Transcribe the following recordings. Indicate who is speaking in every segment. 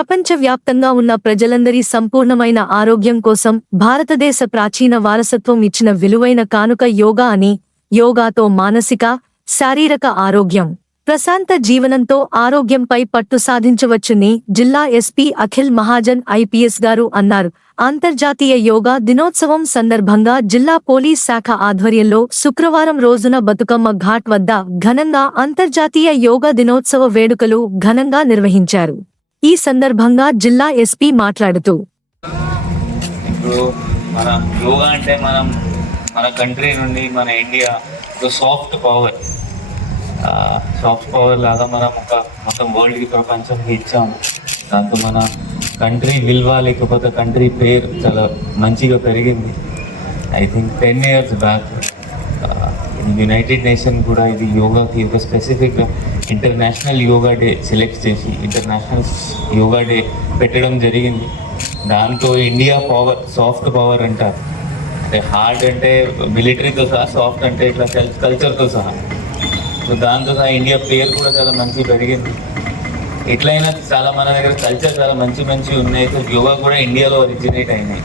Speaker 1: ప్రపంచవ్యాప్తంగా ఉన్న ప్రజలందరి సంపూర్ణమైన ఆరోగ్యం కోసం భారతదేశ ప్రాచీన వారసత్వం ఇచ్చిన విలువైన కానుక యోగా అని యోగాతో మానసిక శారీరక ఆరోగ్యం ప్రశాంత జీవనంతో ఆరోగ్యంపై పట్టు సాధించవచ్చని జిల్లా ఎస్పీ అఖిల్ మహాజన్ ఐపీఎస్ గారు అన్నారు. అంతర్జాతీయ యోగా దినోత్సవం సందర్భంగా జిల్లా పోలీస్ శాఖ ఆధ్వర్యంలో శుక్రవారం రోజున బతుకమ్మ ఘాట్ వద్ద ఘనంగా అంతర్జాతీయ యోగా దినోత్సవ వేడుకలు ఘనంగా నిర్వహించారు. ఈ సందర్భంగా జిల్లా ఎస్పీ మాట్లాడుతూ.
Speaker 2: ఇప్పుడు మన యోగా అంటే మనం మన కంట్రీ నుండి మన ఇండియా ఒక సాఫ్ట్ పవర్ సాఫ్ట్ పవర్ లాగా మనం ఒక మొత్తం వరల్డ్కి ప్రపంచానికి ఇచ్చాము దాంతో మన కంట్రీ విలువ లేకపోతే కంట్రీ పేరు చాలా మంచిగా పెరిగింది. I think ten years back United Nation కూడా ఇది యోగాకి ఒక specific international yoga day select చేసి ఇంటర్నేషనల్ యోగా డే పెట్టడం జరిగింది. దాంతో ఇండియా పవర్ సాఫ్ట్ పవర్ అంటారు అంటే హార్డ్ అంటే మిలిటరీతో సహా సాఫ్ట్ అంటే ఇట్లా కల్చర్తో సహా. సో దాంతో సహా ఇండియా పేరు కూడా చాలా మంచి పెరిగింది. ఎట్లయినా చాలా మన దగ్గర కల్చర్ చాలా మంచి మంచి ఉన్నాయి. సో యోగా కూడా ఇండియాలో ఒరిజినేట్ అయినాయి.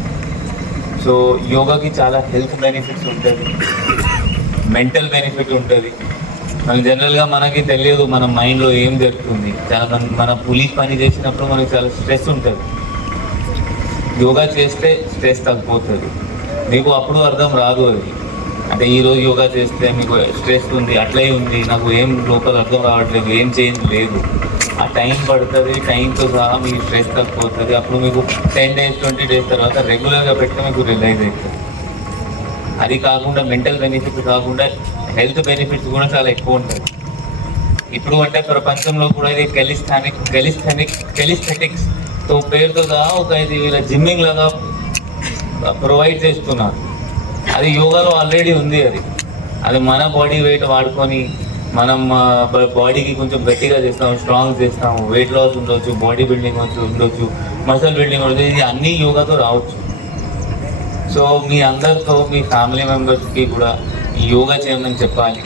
Speaker 2: సో యోగాకి చాలా హెల్త్ బెనిఫిట్స్ ఉంటుంది మెంటల్ బెనిఫిట్ ఉంటుంది. మన జనరల్గా మనకి తెలియదు మన మైండ్లో ఏం జరుగుతుంది. చాలా మన పోలీస్ పని చేసినప్పుడు మనకి చాలా స్ట్రెస్ ఉంటుంది. యోగా చేస్తే స్ట్రెస్ తగ్గిపోతుంది. మీకు అప్పుడు అర్థం రాదు అది. అంటే ఈరోజు యోగా చేస్తే మీకు స్ట్రెస్ ఉంది అట్లే ఉంది నాకు ఏం లోపల అర్థం రావట్లేదు ఏం చేంజ్ లేదు. ఆ టైం పడుతుంది టైంతో సహా మీకు స్ట్రెస్ తగ్గిపోతుంది. అప్పుడు మీకు టెన్ డేస్ ట్వంటీ డేస్ తర్వాత రెగ్యులర్గా పెడితే మీకు రిలైజ్ అవుతుంది. అది కాకుండా మెంటల్ బెనిఫిట్స్ కాకుండా హెల్త్ బెనిఫిట్స్ కూడా చాలా ఎక్కువ ఉంటాయి. ఇప్పుడు అంటే ప్రపంచంలో కూడా ఇది కెలిస్థానిక్ కెలిస్థానిక్ కెలిస్థెటిక్స్తో పేరుతో ఒక ఇది వీళ్ళ జిమ్మింగ్ లాగా ప్రొవైడ్ చేస్తున్నారు. అది యోగాలో ఆల్రెడీ ఉంది అది. అది మన బాడీ వెయిట్ వాడుకొని మనం బాడీకి కొంచెం గట్టిగా చేస్తాము స్ట్రాంగ్ చేస్తాము వెయిట్ లాస్ ఉండొచ్చు బాడీ బిల్డింగ్ ఉండొచ్చు మసల్ బిల్డింగ్ ఉండొచ్చు ఇది అన్నీ యోగాతో రావచ్చు. సో మీ అందరితో మీ ఫ్యామిలీ మెంబర్స్కి కూడా యోగా చేయమని చెప్పాలి.